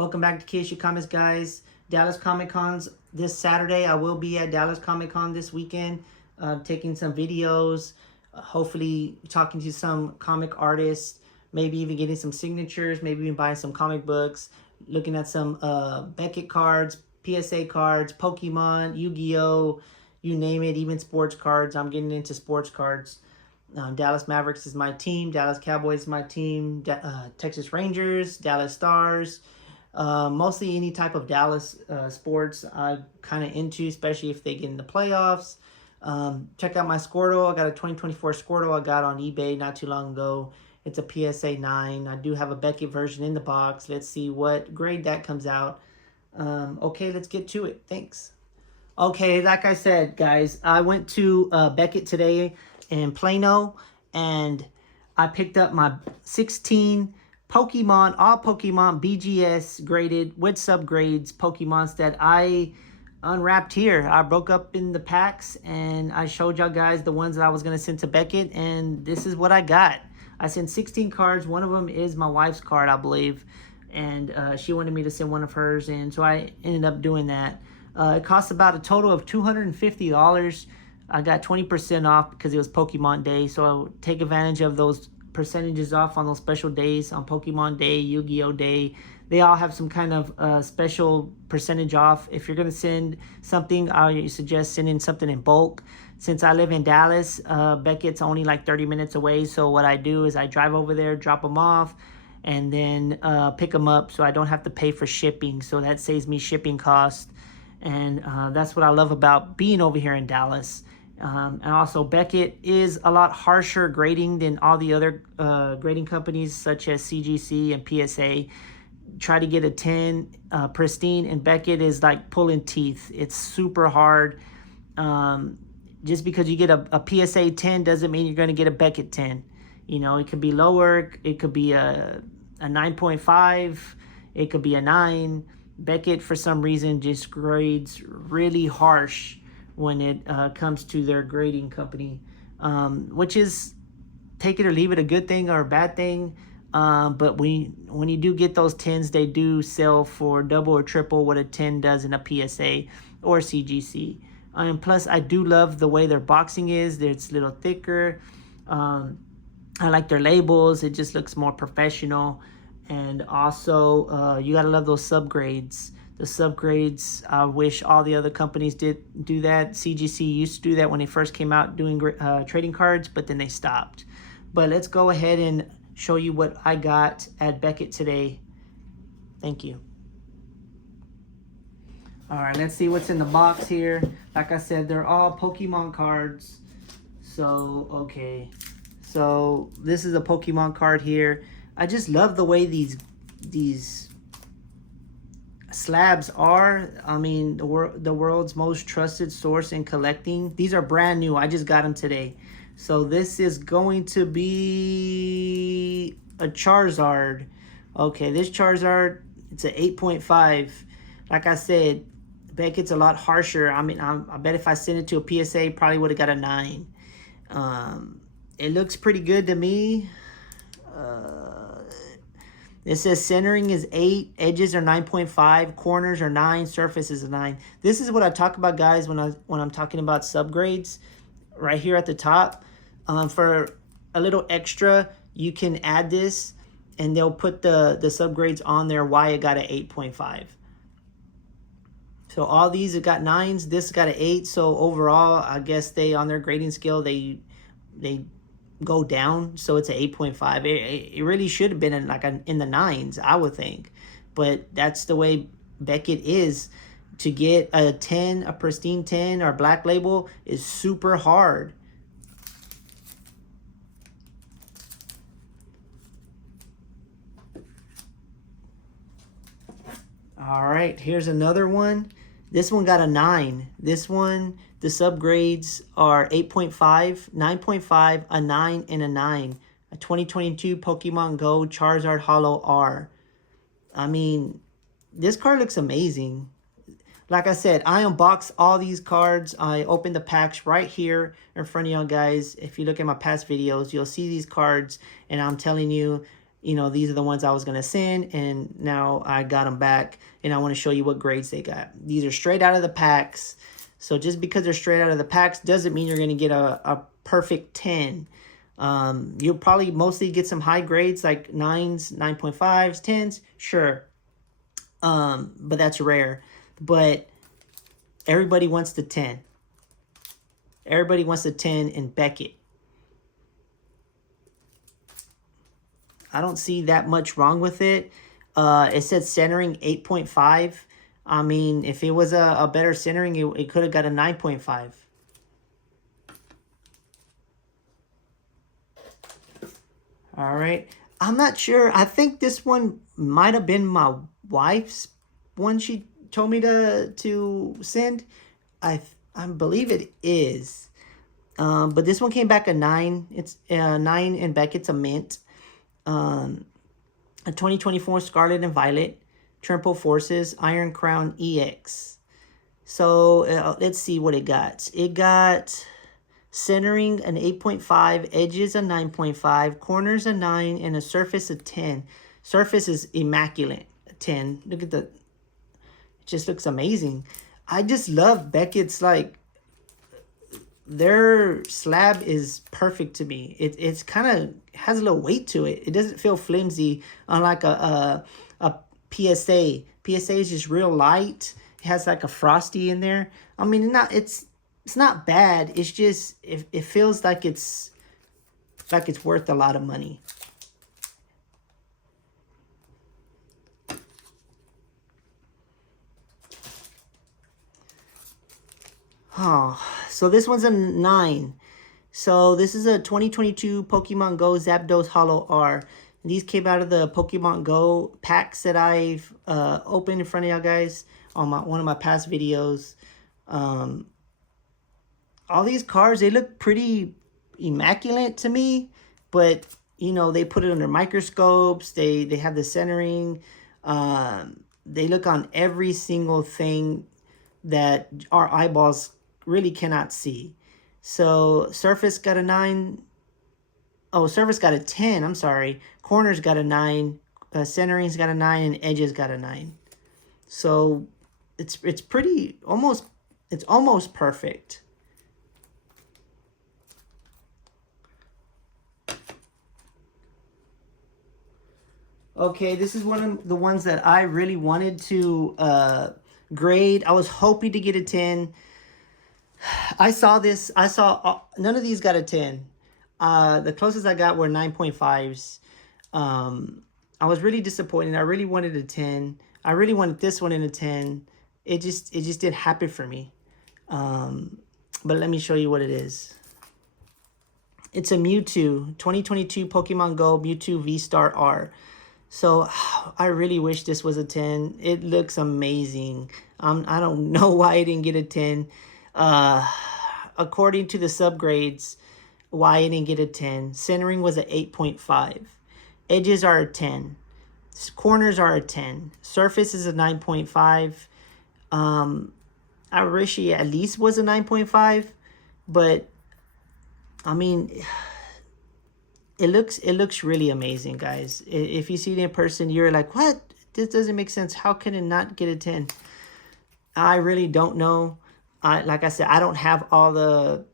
Welcome back to KSU Comics, guys. Dallas Comic Con's this Saturday. I will be at Dallas Comic Con this weekend, taking some videos, hopefully talking to some comic artists, maybe even getting some signatures, maybe even buying some comic books, looking at some Beckett cards, PSA cards, Pokemon, Yu-Gi-Oh!, you name it, even sports cards. I'm getting into sports cards. Dallas Mavericks is my team. Dallas Cowboys is my team. Texas Rangers, Dallas Stars. Mostly any type of Dallas sports I'm kind of into, especially if they get in the playoffs. Check out my Squirtle. I got a 2024 Squirtle I got on eBay not too long ago. It's a PSA 9. I do have a Beckett version in the box. Let's see what grade that comes out. Okay, let's get to it. Thanks. Okay, like I said, guys, I went to Beckett today in Plano, and I picked up my 16 Pokemon, all Pokemon BGS graded with subgrades Pokemons that I unwrapped here. I broke up in the packs and I showed y'all guys the ones that I was going to send to Beckett, and this is what I got. I sent 16 cards. One of them is my wife's card, I believe, and she wanted me to send one of hers in, so I ended up doing that. It cost about a total of $250. I got 20% off because it was Pokemon Day, so I'll take advantage of those percentages off on those special days. On Pokemon Day, Yu-Gi-Oh! Day, they all have some kind of special percentage off. If you're going to send something, I suggest sending something in bulk. Since I live in Dallas, Beckett's only like 30 minutes away, so what I do is I drive over there, drop them off, and then pick them up so I don't have to pay for shipping, so that saves me shipping costs. And that's what I love about being over here in Dallas. And also, Beckett is a lot harsher grading than all the other grading companies such as CGC and PSA. Try to get a 10 pristine, and Beckett is like pulling teeth. It's super hard. Just because you get a PSA 10 doesn't mean you're going to get a Beckett 10. You know, it could be lower. It could be a 9.5. It could be a 9. Beckett, for some reason, just grades really harsh when it comes to their grading company, which is, take it or leave it, a good thing or a bad thing. But when you do get those 10s, they do sell for double or triple what a 10 does in a PSA or CGC. And plus, I do love the way their boxing is. It's a little thicker. I like their labels. It just looks more professional. And also, you gotta love those subgrades. The subgrades, I wish all the other companies did do that. CGC used to do that when they first came out doing trading cards, but then they stopped. But let's go ahead and show you what I got at Beckett today. Thank you. All right, let's see what's in the box here. Like I said, they're all Pokemon cards. So, okay. So, this is a Pokemon card here. I just love the way these slabs are. I mean, the world's most trusted source in collecting. These are brand new. I just got them today. So this is going to be a Charizard. Okay, this Charizard, it's an 8.5. Like I said, Beckett's a lot harsher. I mean, I bet if I sent it to a PSA, probably would have got a 9. It looks pretty good to me. It says centering is 8, edges are 9.5, corners are 9, surface is a 9. This is what I talk about, guys, when I'm talking about subgrades. Right here at the top, for a little extra, you can add this, and they'll put the subgrades on there why it got an 8.5. So all these have got 9s. This got an 8. So overall, I guess they, on their grading scale, they go down, so it's an 8.5. It really should have been in in the 9s, I would think, but that's the way Beckett is. To get a 10, a pristine 10 or black label is super hard. All right, here's another one. This one got a 9. This one, the subgrades are 8.5, 9.5, a 9, and a 9. A 2022 Pokemon Go Charizard Holo R. I mean, this card looks amazing. Like I said, I unboxed all these cards. I opened the packs right here in front of y'all guys. If you look at my past videos, you'll see these cards. And I'm telling you, you know, these are the ones I was going to send, and now I got them back, and I want to show you what grades they got. These are straight out of the packs. So just because they're straight out of the packs doesn't mean you're going to get a perfect 10. You'll probably mostly get some high grades like 9s, 9.5s, 10s, sure. But that's rare. But everybody wants the 10. Everybody wants the 10 in Beckett. I don't see that much wrong with it. It said centering 8.5. I mean, if it was a better centering, it could have got a 9.5. All right. I'm not sure. I think this one might have been my wife's one she told me to send. I believe it is. But this one came back a 9. It's 9 in Beckett's a mint. A 2024 Scarlet and Violet, Triple Forces, Iron Crown EX. So let's see what it got. It got centering an 8.5, edges a 9.5, corners a 9, and a surface a 10. Surface is immaculate, a 10. Look at the, it just looks amazing. I just love Beckett's, like, their slab is perfect to me. It's kind of has a little weight to it. It doesn't feel flimsy, unlike a PSA. PSA is just real light. It has like a frosty in there. I mean, it's not bad. It's just it feels like it's worth a lot of money. Oh, so this one's a 9. So this is a 2022 Pokemon Go Zapdos Holo R. These came out of the Pokemon Go packs that I've opened in front of y'all guys on one of my past videos. All these cards, they look pretty immaculate to me, but you know, they put it under microscopes. They have the centering. They look on every single thing that our eyeballs really cannot see. So surface got a 9. Oh, surface got a 10. I'm sorry. Corners got a 9. Centering's got a 9, and edges got a 9. So it's pretty it's almost perfect. Okay, this is one of the ones that I really wanted to grade. I was hoping to get a 10. I saw this. I saw none of these got a 10. The closest I got were 9.5s. I was really disappointed. I really wanted a 10. I really wanted this one in a 10. It just didn't happen for me. But let me show you what it is. It's a Mewtwo, 2022 Pokemon Go Mewtwo V-Star R. So I really wish this was a 10. It looks amazing. I don't know why I didn't get a 10. According to the subgrades, why I didn't get a 10. Centering was an 8.5. Edges are a 10. Corners are a 10. Surface is a 9.5. I wish he at least was a 9.5. But, I mean, it looks really amazing, guys. If you see it in person, you're like, what? This doesn't make sense. How can it not get a 10? I really don't know. Like I said, I don't have all the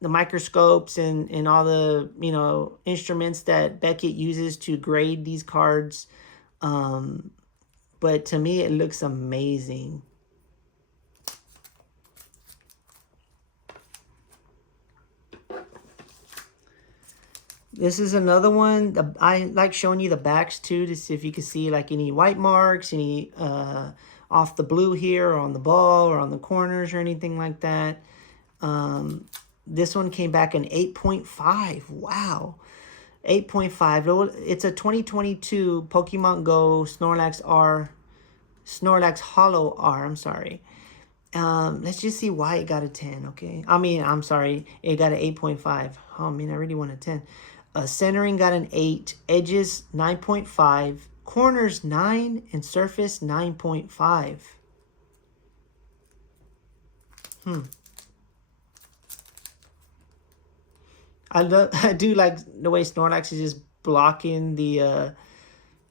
microscopes and all the, you know, instruments that Beckett uses to grade these cards. But to me, it looks amazing. This is another one. I like showing you the backs too, to see if you can see like any white marks, any off the blue here or on the ball or on the corners or anything like that. This one came back an 8.5. Wow. 8.5. It's a 2022 Pokemon Go Snorlax Holo R. I'm sorry. Let's just see why it got a 10, okay? I mean, I'm sorry. It got an 8.5. Oh, man, I really want a 10. Centering got an 8. Edges, 9.5. Corners, 9. And surface, 9.5. I do like the way Snorlax is just blocking the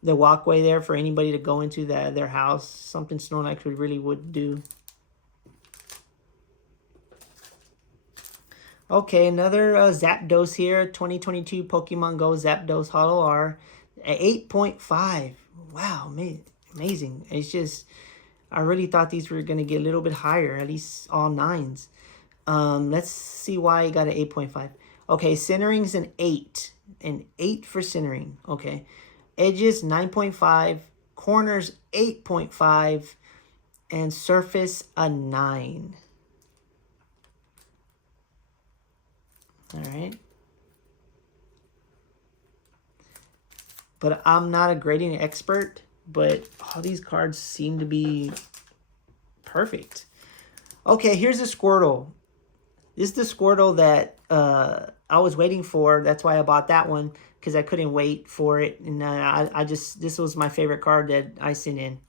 walkway there for anybody to go into their house. Something Snorlax really would do. Okay, another Zapdos here. 2022 Pokemon Go Zapdos Holo R. At 8.5. Wow, amazing. It's just, I really thought these were going to get a little bit higher. At least all 9s. Let's see why I got an 8.5. Okay, centering's an 8. An 8 for centering. Okay. Edges 9.5. Corners 8.5. And surface a 9. Alright. But I'm not a grading expert. But all these cards seem to be perfect. Okay, here's a Squirtle. This is the Squirtle that I was waiting for. That's why I bought that one, because I couldn't wait for it. And this was my favorite card that I sent in.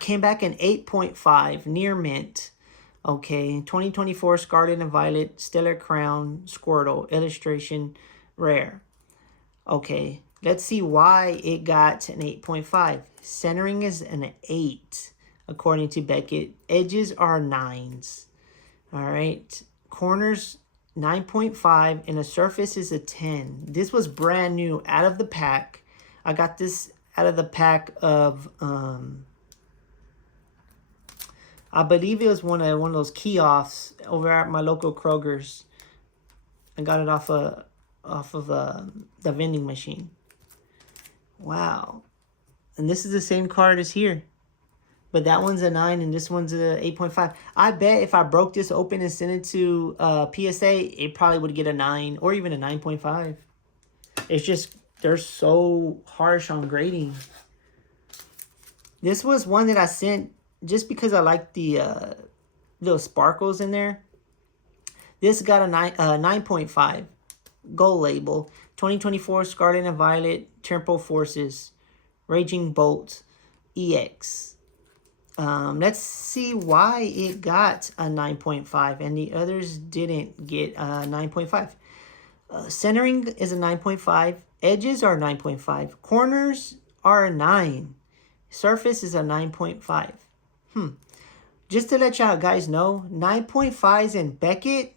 Came back in 8.5, near mint. Okay, 2024 Scarlet and Violet Stellar Crown Squirtle illustration rare. Okay, let's see why it got an 8.5. Centering is an 8, according to Beckett. Edges are 9s. All right, corners 9.5 and a surface is a 10. This was brand new out of the pack. I got this out of the pack of I believe it was one of those kiosks over at my local Kroger's. I got it off of the vending machine. Wow, and this is the same card as here. But that one's a 9 and this one's a 8.5. I bet if I broke this open and sent it to PSA, it probably would get a 9 or even a 9.5. It's just, they're so harsh on grading. This was one that I sent just because I like the little sparkles in there. This got a 9.5. Gold label. 2024 Scarlet and Violet Temporal Forces. Raging Bolt EX. Let's see why it got a 9.5 and the others didn't get a 9.5. Centering is a 9.5. Edges are 9.5. Corners are a 9. Surface is a 9.5. Just to let y'all guys know, 9.5s in Beckett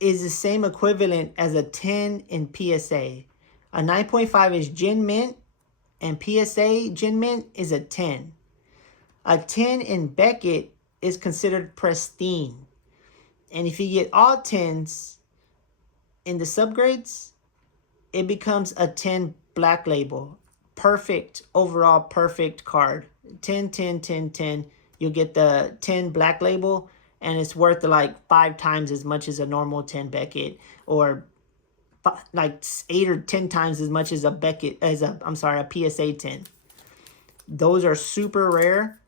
is the same equivalent as a 10 in PSA. A 9.5 is Gen Mint and PSA Gen Mint is a 10. A 10 in Beckett is considered pristine. And if you get all 10s in the subgrades, it becomes a 10 black label. Perfect, overall perfect card. 10, 10, 10, 10. You'll get the 10 black label, and it's worth like 5 times as much as a normal 10 Beckett, or like 8 or 10 times as much as a Beckett, a PSA 10. Those are super rare.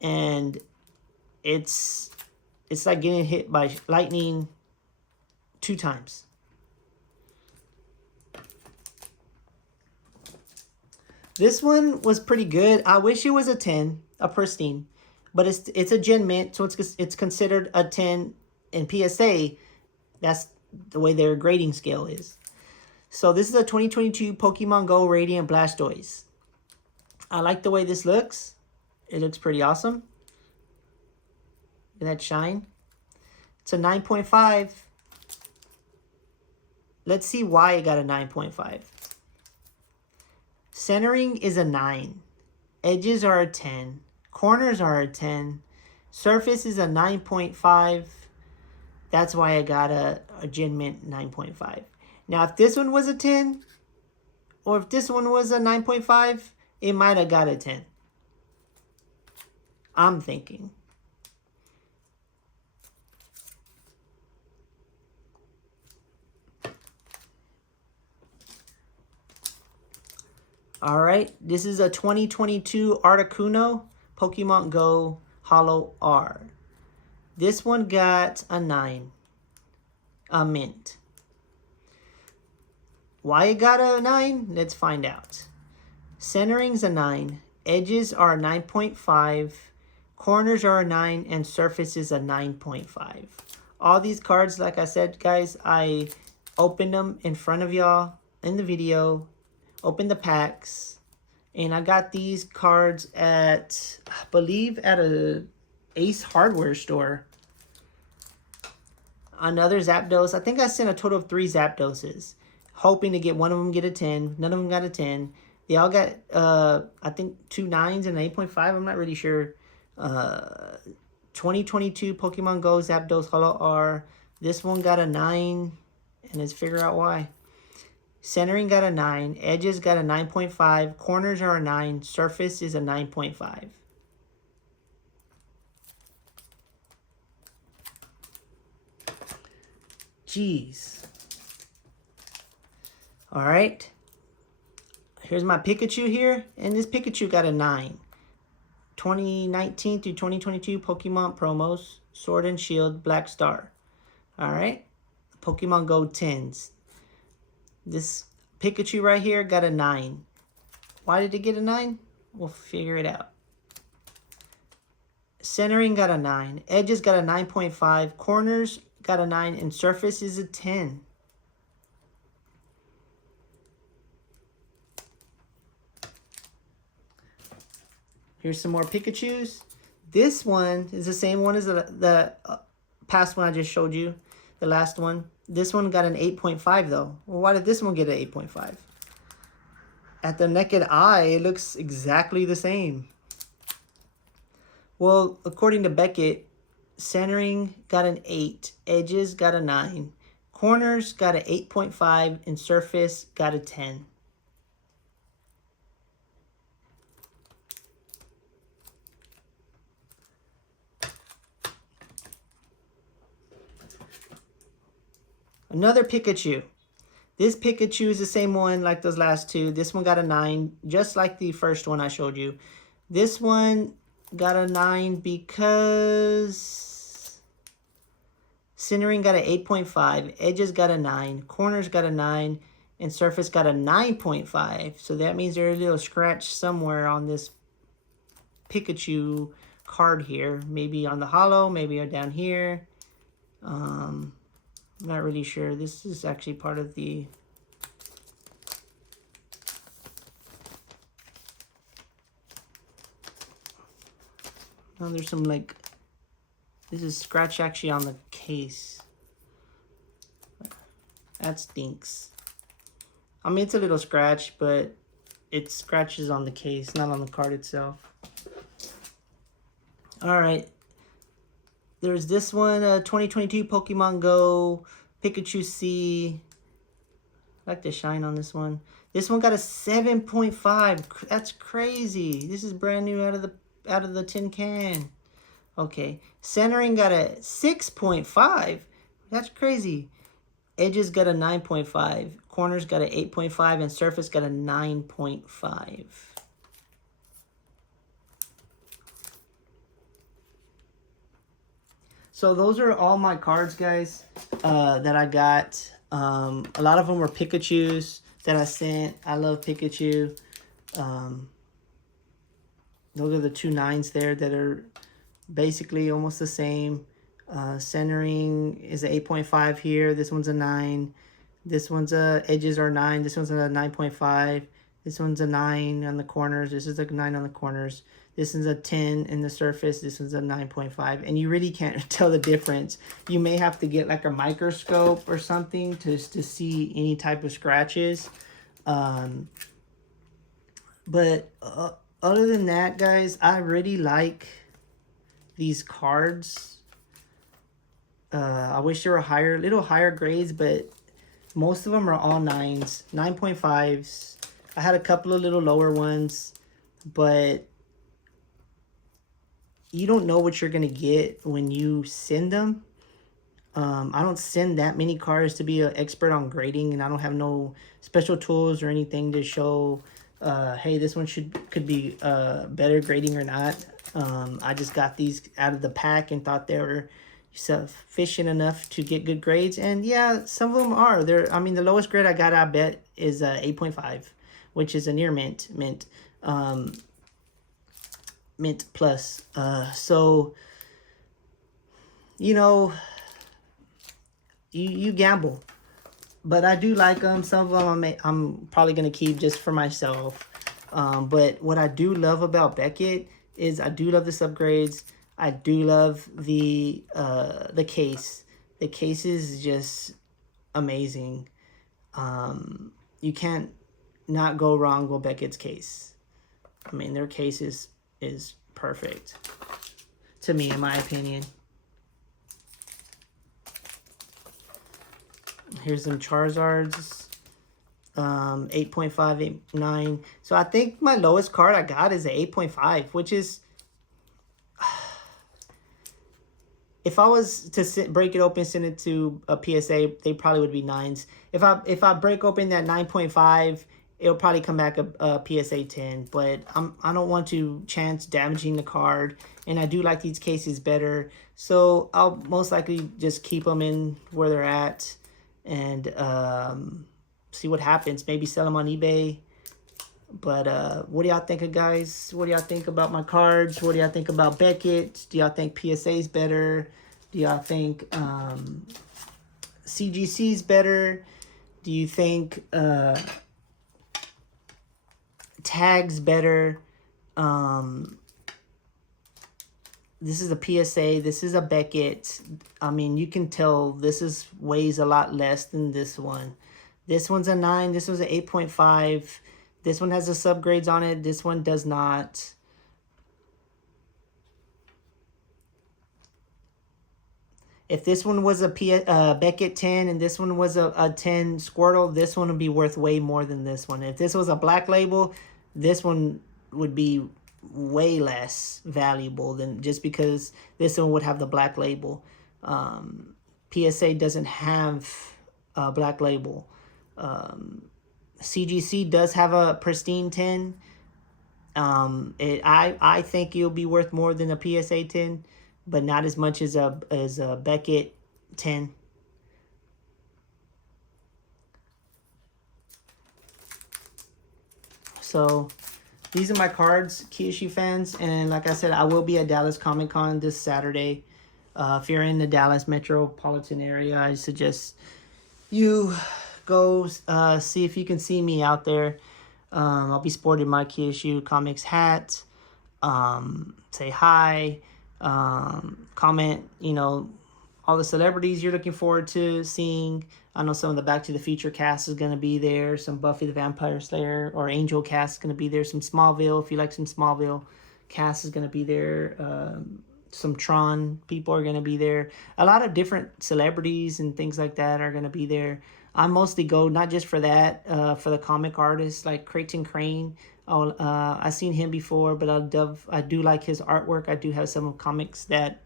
And it's like getting hit by lightning 2 times. This one was pretty good. I wish it was a 10, a pristine, but it's a Gen Mint, so it's considered a 10 in PSA. That's the way their grading scale is. So this is a 2022 Pokemon Go Radiant Blastoise. I like the way this looks. It looks pretty awesome. Look at that shine. It's a 9.5. Let's see why it got a 9.5. Centering is a 9. Edges are a 10. Corners are a 10. Surface is a 9.5. That's why I got a Gen Mint 9.5. Now, if this one was a 10, or if this one was a 9.5, it might have got a 10. I'm thinking. All right, this is a 2022 Articuno Pokemon Go Holo R. This one got a 9, a mint. Why it got a 9? Let's find out. Centering's a 9. Edges are 9.5. Corners are a 9 and surface is a 9.5. All these cards, like I said, guys, I opened them in front of y'all in the video, opened the packs, and I got these cards at, I believe, at a Ace Hardware store. Another Zapdos. I think I sent a total of 3 Zapdoses, hoping to get one of them get a 10. None of them got a 10. They all got, I think, 2 9s and an 8.5. I'm not really sure. 2022 Pokemon Go Zapdos Holo R. This one got a 9, and let's figure out why. Centering got a 9. Edges got a 9.5. Corners are a 9. Surface is a 9.5. Jeez. Alright. Here's my Pikachu here. And this Pikachu got a 9. 2019 through 2022 Pokemon promos. Sword and Shield, Black Star. Alright. Pokemon Go 10s. This Pikachu right here got a 9. Why did it get a 9? We'll figure it out. Centering got a 9. Edges got a 9.5. Corners got a 9. And surface is a 10. Here's some more Pikachus. This one is the same one as the past one I just showed you. The last one. This one got an 8.5 though. Well, why did this one get an 8.5? At the naked eye, it looks exactly the same. Well, according to Beckett, centering got an 8. Edges got a 9. Corners got an 8.5. And surface got a 10. Another Pikachu. This Pikachu is the same one like those last two. This one got a 9, just like the first one I showed you. This one got a 9 because centering got an 8.5. Edges got a 9. Corners got a 9. And surface got a 9.5. So that means there's a little scratch somewhere on this Pikachu card here. Maybe on the holo, maybe down here. I'm not really sure. This is actually part of the... Oh, there's some like... This is scratch actually on the case. That stinks. I mean, it's a little scratch, but it scratches on the case, not on the card itself. Alright. There's this one, 2022 Pokemon Go, Pikachu C. I like the shine on this one. This one got a 7.5. That's crazy. This is brand new out of the tin can. Okay. Centering got a 6.5. That's crazy. Edges got a 9.5. Corners got a 8.5. And surface got a 9.5. So those are all my cards, guys, that I got. A lot of them were Pikachus that I sent. I love Pikachu. Those are the 2 9s there that are basically almost the same. Centering is an 8.5 here. This one's a 9. This one's edges are 9. This one's a 9.5. This one's a 9 on the corners. This is a 9 on the corners. This is a 10 in the surface. This one's a 9.5. And you really can't tell the difference. You may have to get like a microscope or something to see any type of scratches. But other than that, guys, I really like these cards. I wish they were little higher grades, but most of them are all 9s, 9.5s. I had a couple of little lower ones, but you don't know what you're going to get when you send them. I don't send that many cards to be an expert on grading, and I don't have no special tools or anything to show, hey, this one could be better grading or not. I just got these out of the pack and thought they were sufficient enough to get good grades. And yeah, some of them are. I mean, the lowest grade I got, I bet, is 8.5, which is a near mint. Mint plus. So, you know, you gamble. But I do like them. Some of them I'm probably going to keep just for myself. But what I do love about Beckett is I do love the upgrades. I do love the case. The case is just amazing. You can't not go wrong with Beckett's case. I mean, their case is perfect to me, in my opinion. Here's some Charizards. 8.5, 8.9. So I think my lowest card I got is an 8.5, which is... If I was to break it open, send it to a PSA, they probably would be 9s. If I break open that 9.5, it'll probably come back a PSA 10. But I don't want to chance damaging the card, and I do like these cases better. So I'll most likely just keep them in where they're at and see what happens. Maybe sell them on eBay. But what do y'all think, guys? What do y'all think about my cards? What do y'all think about Beckett? Do y'all think PSA's better? Do y'all think CGC's better? Do you think Tag's better? This is a PSA. This is a Beckett. I mean, you can tell this weighs a lot less than this one. This one's a 9. This one's an 8.5. This one has the subgrades on it. This one does not. If this one was a Beckett 10 and this one was a 10 Squirtle, this one would be worth way more than this one. If this was a black label, this one would be way less valuable than just because this one would have the black label. PSA doesn't have a black label. CGC does have a pristine 10. I think it'll be worth more than a PSA 10, but not as much as a Beckett 10. So these are my cards, Kyushu fans, and like I said, I will be at Dallas Comic Con this Saturday. If you're in the Dallas metropolitan area, I suggest you go see if you can see me out there. I'll be sporting my Kyushu Comics hat. Say hi. Comment, all the celebrities you're looking forward to seeing. I know some of the Back to the Future cast is going to be there. Some Buffy the Vampire Slayer or Angel cast is going to be there. Some Smallville, if you like some Smallville cast, is going to be there. Some Tron people are going to be there. A lot of different celebrities and things like that are going to be there. I mostly go not just for that, for the comic artists like Creighton Crane. I've seen him before, but I do like his artwork. I do have some comics that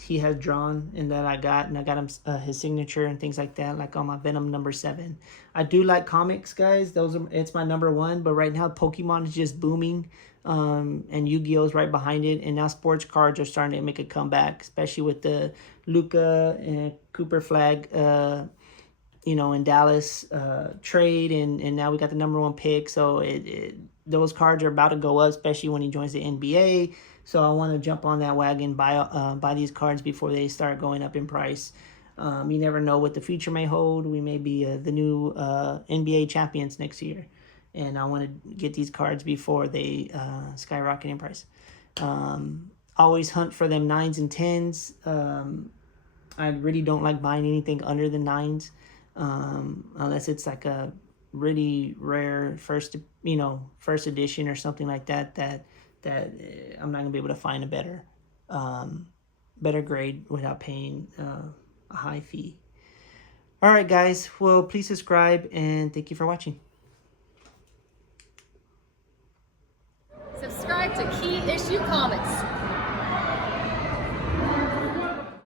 he has drawn and that I got him his signature and things like that, like on my Venom #7. I do like comics, guys. It's my #1, but right now Pokemon is just booming. And Yu-Gi-Oh's right behind it, and now sports cards are starting to make a comeback, especially with the Luka and Cooper flag in Dallas trade, and now we got the #1 pick. So those cards are about to go up, especially when he joins the NBA. So I want to jump on that wagon, buy these cards before they start going up in price. You never know what the future may hold. We may be the new NBA champions next year, and I want to get these cards before they skyrocket in price. Always hunt for them 9s and 10s. I really don't like buying anything under the 9s. Unless it's like a really rare first edition or something like that I'm not gonna be able to find a better grade without paying a high fee. All right, guys. Well, please subscribe and thank you for watching. Subscribe to Key Issue Comics.